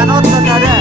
Manut saudara.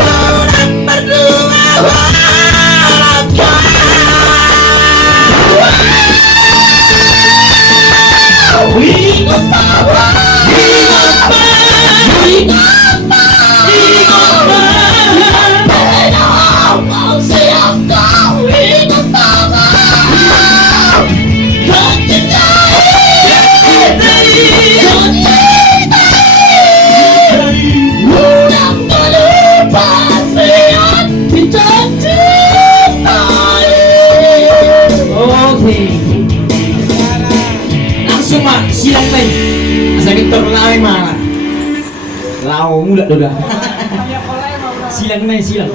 Orang berdua kau mulat udah. Silang main silang.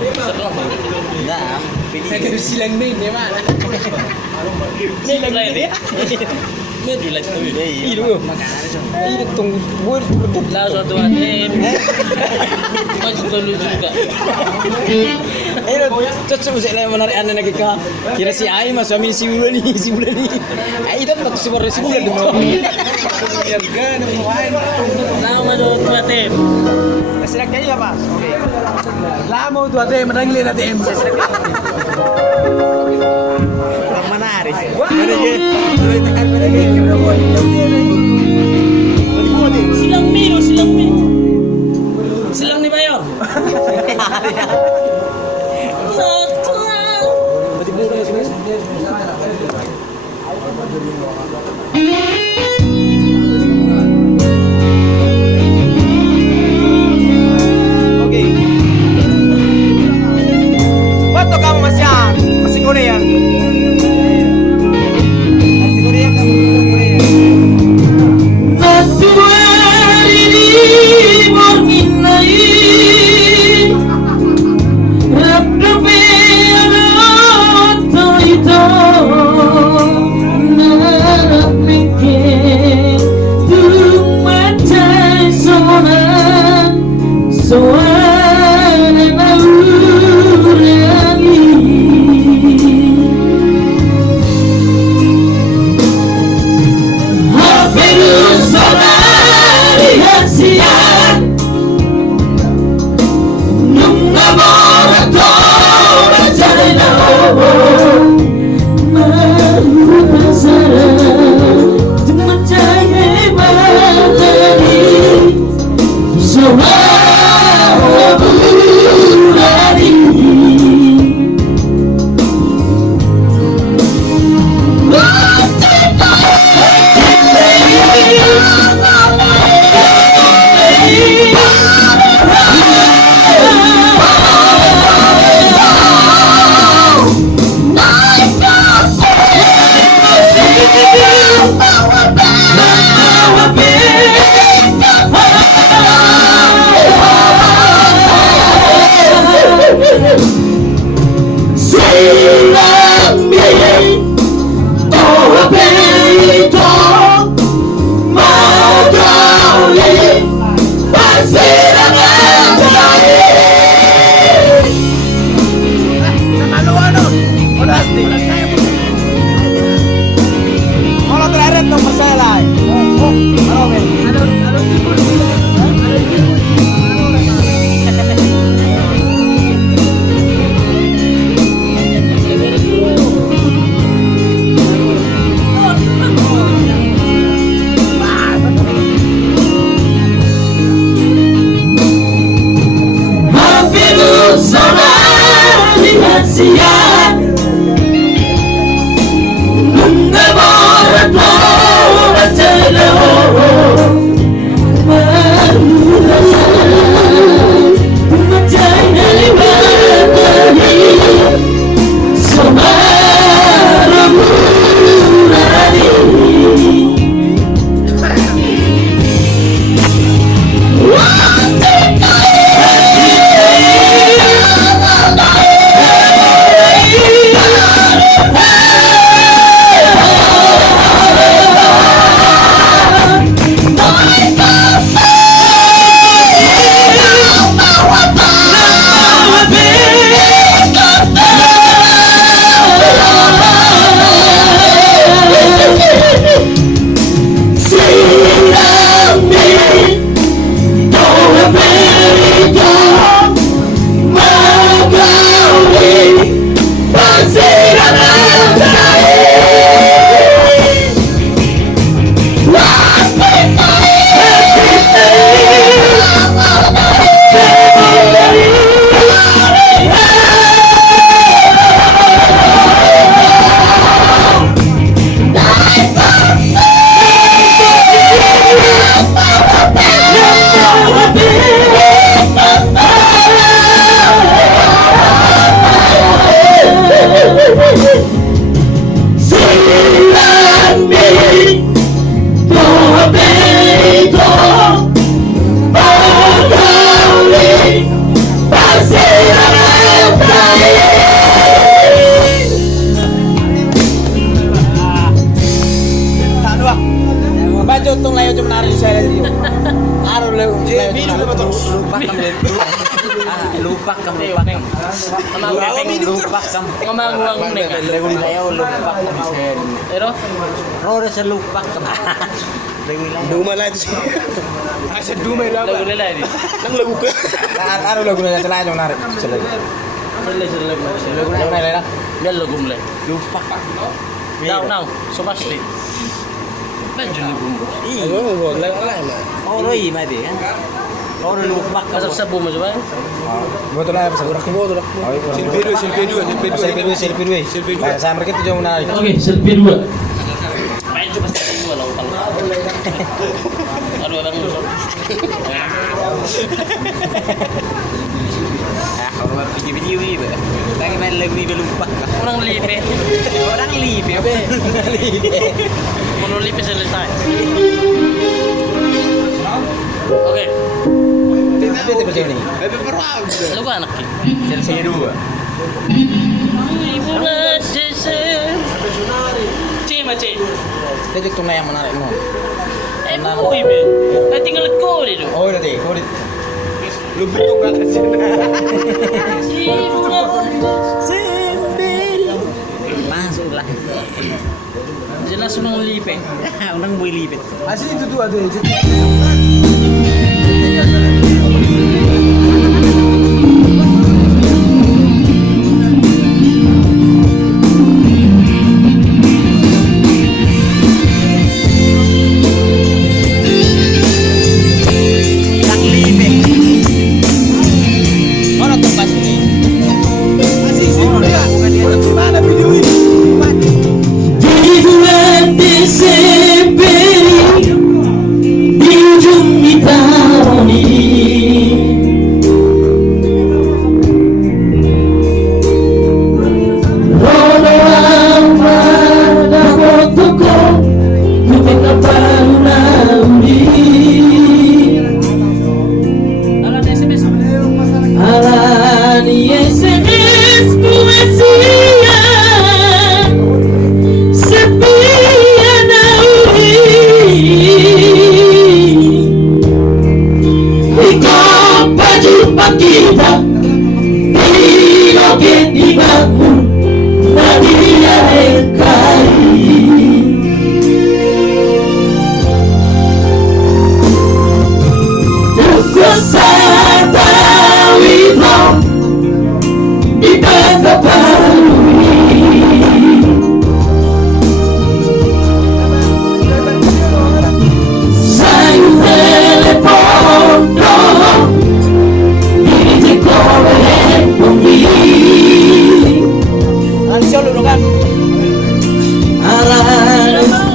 Saya silang main ya mana? Silang main ya? Itu lah tu. Itu. Itu tunggu buat lah suatu hari. Masih terlalu juga. Cocok saya menarik anda nak kira. Kira si Ai mas suami si bulan ni. Ai itu tak sebar si bulan tu. Harga nama tu ATM. Silakan kaya apa? Okey. Lama tu ATM menangli ATM. Menarik. Silang ni bayar. Oke. Foto kamu masih Korea. Lupa kamu, lupa kamu. Lupa kamu. Ngomong nih kan. Saya lupa kamu. Pero Roda saya lupa kamu. Duma lah itu sih. Asa duma itu apa? lagu nila ini. Nang lagu ka. Ano lagu na sila yung narik? Sila. Sila. Lagu na nila. Biar lagu mulai. Lupa ka. Now, so much late. Medyo lagu mo. Ano, wag lang lang. Oro i mati kan. Oro lupa ka. Kasap sa bumo ba? Boto na sa urak mo to. Silpi dua. Saya mereka tu jauh narik. Oke, selfie dua. Medyo basta tayo wala utang. Ano lang mo. Kalau mau pergi video ni, lagi main lagu ni lupa. Orang lipe. Orang lipe, apa? Mono lipe selesai. Oke. Dia tipe macam ni. Lu kan anak ki. Saya dua. Bulan Desember. Cik. Dia tu yang menarik mo. Mau ibe. Ay tinggal ko dito. Oh, nanti. Kau Lupa tu ka masuklah. Jelas unang lipe. Orang boleh lipit. Asli itu tu ada. Di bulan Desember di ujung tahun ini Rono amada fotoku Kupeka baru naudi Alam SMS. Alani SMS poesia Sepia naudi Ikaw jumpa kita Bilo que dibangun Nadia Rekai Kusata wito Ipagkaparui Sa'yo telepono Hindi ko telepono Ang solo kan. Alam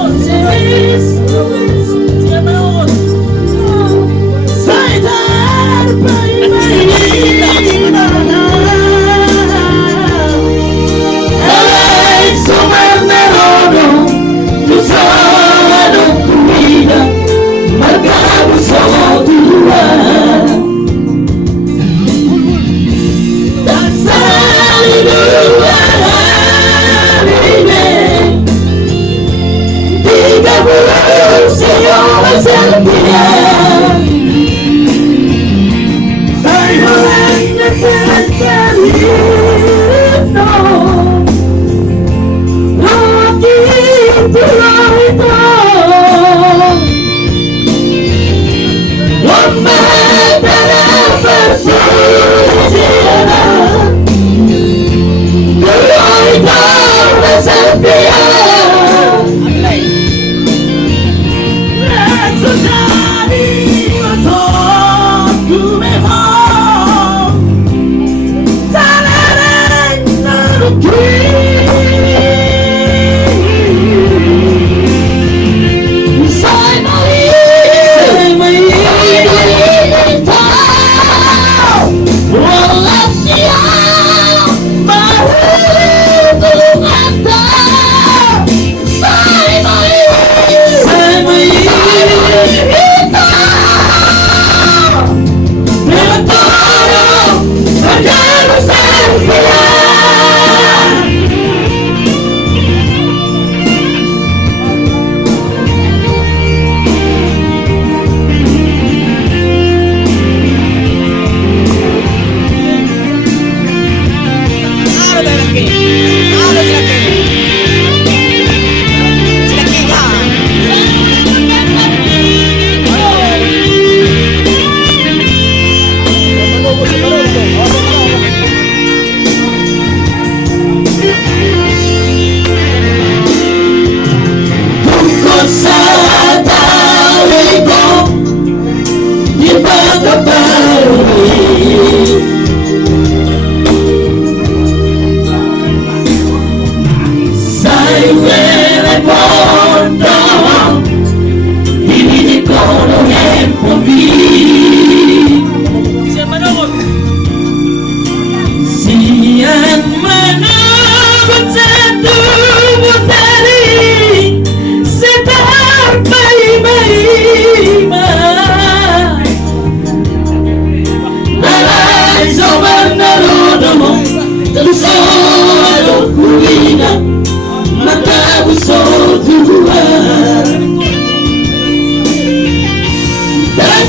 solo kulina matabuso Tuhan dan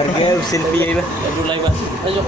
Pergi selfie lah. Ayo,